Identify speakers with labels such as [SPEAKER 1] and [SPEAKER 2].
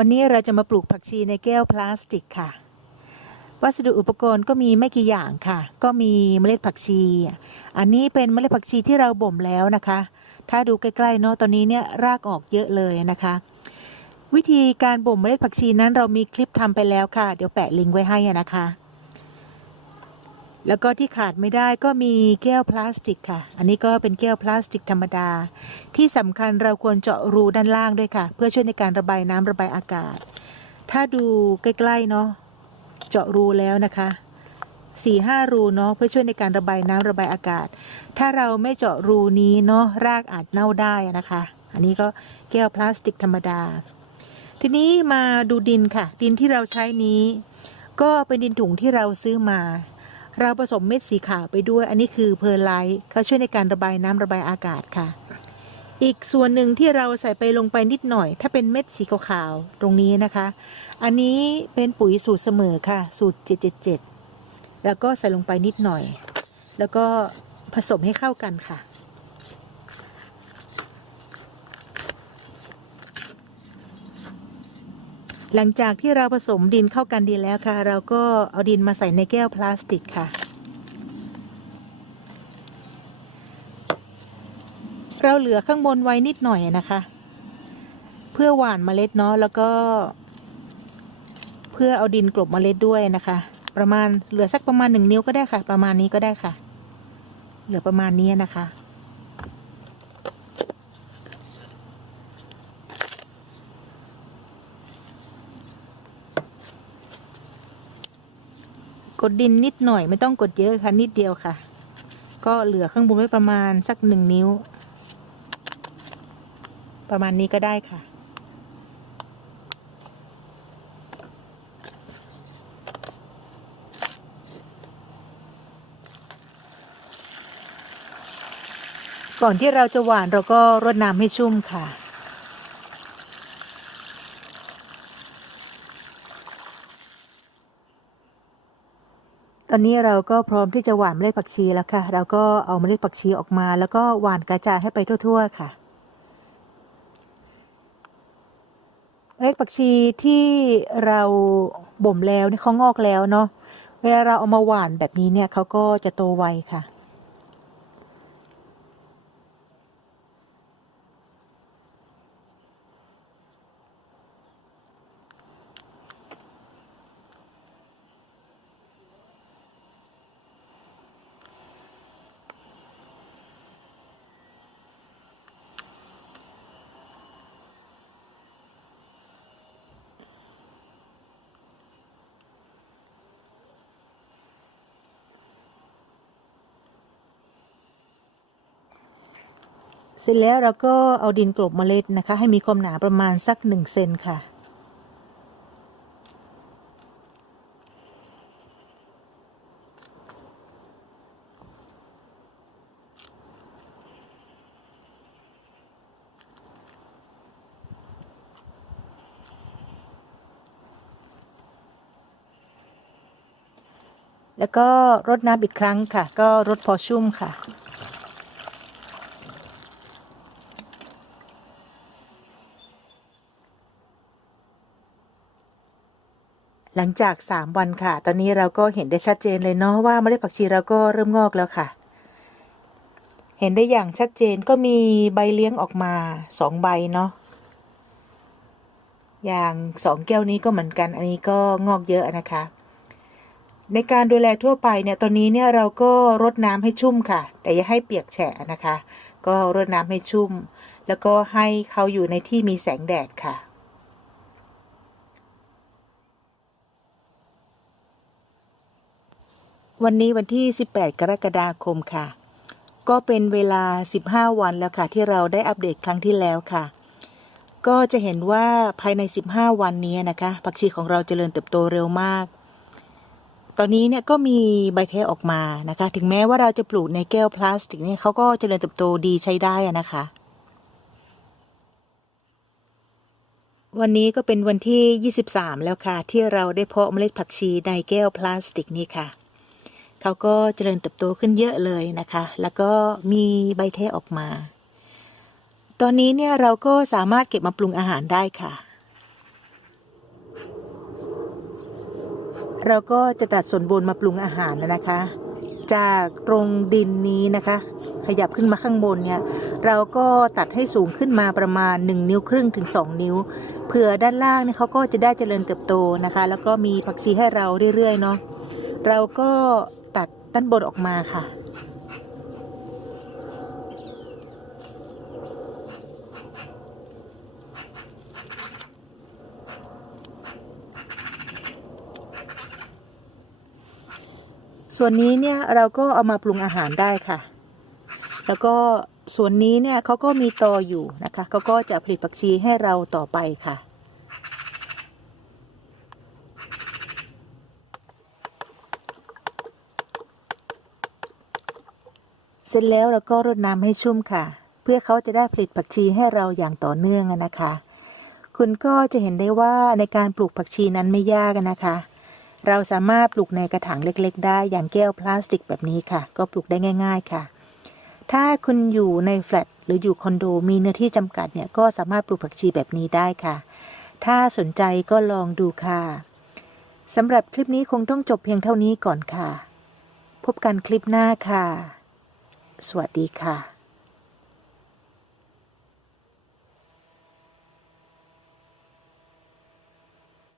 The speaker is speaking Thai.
[SPEAKER 1] วันนี้เราจะมาปลูกผักชีในแก้วพลาสติกค่ะ วัสดุอุปกรณ์ก็มีไม่กี่อย่างค่ะ ก็มีเมล็ดผักชี อันนี้เป็นเมล็ดผักชีที่เราบ่มแล้วนะคะ ถ้าดูใกล้ๆเนาะตอนนี้เนี่ยรากออกเยอะเลยนะคะ วิธีการบ่มเมล็ดผักชีนั้นเรามีคลิปทำไปแล้วค่ะ เดี๋ยวแปะลิงก์ไว้ให้นะคะ แล้วก็ที่ขาดไม่ได้ก็มีแก้วพลาสติกค่ะ อันนี้ก็เป็นแก้วพลาสติกธรรมดา ที่สำคัญเราควรเจาะรูด้านล่างด้วยค่ะ เพื่อช่วยในการระบายน้ำระบายอากาศ ถ้าดูใกล้ๆเนาะเจาะรูแล้วนะคะสี่ห้ารูเนาะเพื่อช่วยในการระบายน้ำระบายอากาศ ถ้าเราไม่เจาะรูนี้เนาะรากอาจเน่าได้นะคะ อันนี้ก็แก้วพลาสติกธรรมดา ทีนี้มาดูดินค่ะ ดินที่เราใช้นี้ ก็เป็นดินถุงที่เราซื้อมา เราผสมเม็ดสีขาวไปด้วย อันนี้คือเพอร์ไลท์เขาช่วยในการระบายน้ำระบายอากาศค่ะ อีกส่วนหนึ่งที่เราใส่ไปลงไปนิดหน่อย ถ้าเป็นเม็ดสีขาวๆตรงนี้นะคะ อันนี้เป็นปุ๋ยสูตรเสมอค่ะ สูตร 777 แล้วก็ใส่ลงไปนิดหน่อย แล้วก็ผสมให้เข้ากันค่ะ หลังจากที่เราผสมดินเข้ากันดีแล้วค่ะ เราก็เอาดินมาใส่ในแก้วพลาสติกค่ะ เราเหลือข้างบนไว้นิดหน่อยนะคะ เพื่อหว่านเมล็ดเนาะแล้วก็ เพื่อเอาดินกลบเมล็ดด้วยนะคะ ประมาณเหลือสักประมาณหนึ่งนิ้วก็ได้ค่ะ ประมาณนี้ก็ได้ค่ะ เหลือประมาณนี้นะคะ กดดินนิดหน่อยไม่ต้องกดเยอะค่ะนิดเดียวค่ะ ก็เหลือข้างบนไว้ประมาณสักหนึ่งนิ้ว ประมาณนี้ก็ได้ค่ะ ก่อนที่เราจะหวานเราก็รดน้ำให้ชุ่มค่ะ ตอนนี้เราก็พร้อมที่จะหว่านเมล็ดผักชีแล้วค่ะ เราก็เอาเมล็ดผักชีออกมา แล้วก็หว่านกระจายให้ไปทั่ว ๆ ค่ะเมล็ดผักชีที่เราบ่มแล้วนี่เขางอกแล้วเนาะ เวลาเราเอามาหว่านแบบนี้เนี่ยเขาก็จะโตไวค่ะ ร็จแล้วเราก็เอาดินกลบเมล็ดนะคะ ให้มีความหนาประมาณสักหนึ่งเซนค่ะ แล้วก็รดน้ำอีกครั้งค่ะ ก็รดพอชุ่มค่ะ หลังจากสามวันค่ะ ตอนนี้เราก็เห็นได้ชัดเจนเลยเนาะว่าเมล็ดผักชีเราก็เริ่มงอกแล้วค่ะ เห็นได้อย่างชัดเจนก็มีใบเลี้ยงออกมาสองใบเนาะ อย่างสองแก้วนี้ก็เหมือนกัน อันนี้ก็งอกเยอะนะคะ ในการดูแลทั่วไปเนี่ย ตอนนี้เนี่ยเราก็รดน้ำให้ชุ่มค่ะ แต่อย่าให้เปียกแฉะนะคะ ก็รดน้ำให้ชุ่ม แล้วก็ให้เขาอยู่ในที่มีแสงแดดค่ะ วันนี้วันที่ 18 กรกฎาคมค่ะ ก็เป็นเวลา 15 วันแล้วค่ะ ที่เราได้อัปเดตครั้งที่แล้วค่ะ ก็จะเห็นว่าภายใน 15 วันนี้นะคะ ผักชีของเราเจริญเติบโตเร็วมาก ตอนนี้เนี่ยก็มีใบแท้ออกมานะคะ ถึงแม้ว่าเราจะปลูกในแก้วพลาสติกเนี่ยเขาก็เจริญเติบโตดีใช้ได้นะคะ วันนี้ก็เป็นวันที่ 23 แล้วค่ะ ที่เราได้เพาะเมล็ดผักชีในแก้วพลาสติกนี่ค่ะ เขาก็เจริญเติบโตขึ้นเยอะเลยนะคะ แล้วก็มีใบแท้ออกมา ตอนนี้เนี่ยเราก็สามารถเก็บมาปรุงอาหารได้ค่ะ เราก็จะตัดส่วนบนมาปรุงอาหารนะคะ จากตรงดินนี้นะคะ ขยับขึ้นมาข้างบนเนี่ยเราก็ตัดให้สูงขึ้นมาประมาณ 1 นิ้วครึ่งถึง 2 นิ้ว เผื่อด้านล่างเนี่ยเขาก็จะได้เจริญเติบโตนะคะ แล้วก็มีผักชีให้เราเรื่อยๆเนาะเราก็ ด้านบนออกมาค่ะ ส่วนนี้เนี่ยเราก็เอามาปรุงอาหารได้ค่ะ แล้วก็ส่วนนี้เนี่ยเขาก็มีตออยู่นะคะเขาก็จะผลิตผักชีให้เราต่อไปค่ะ เสร็จแล้วเราก็รดน้ำให้ชุ่มค่ะ เพื่อเขาจะได้ผลิตผักชีให้เราอย่างต่อเนื่องนะคะ คุณก็จะเห็นได้ว่าในการปลูกผักชีนั้นไม่ยากนะคะ เราสามารถปลูกในกระถางเล็กๆ ได้อย่างแก้วพลาสติกแบบนี้ค่ะ ก็ปลูกได้ง่าย ๆค่ะ ถ้าคุณอยู่ในแฟลตหรืออยู่คอนโดมีเนื้อที่จำกัดเนี่ยก็สามารถปลูกผักชีแบบนี้ได้ค่ะ ถ้าสนใจก็ลองดูค่ะสำหรับคลิปนี้คงต้องจบเพียงเท่านี้ก่อนค่ะ พบกันคลิปหน้าค่ะ สวัสดีค่ะ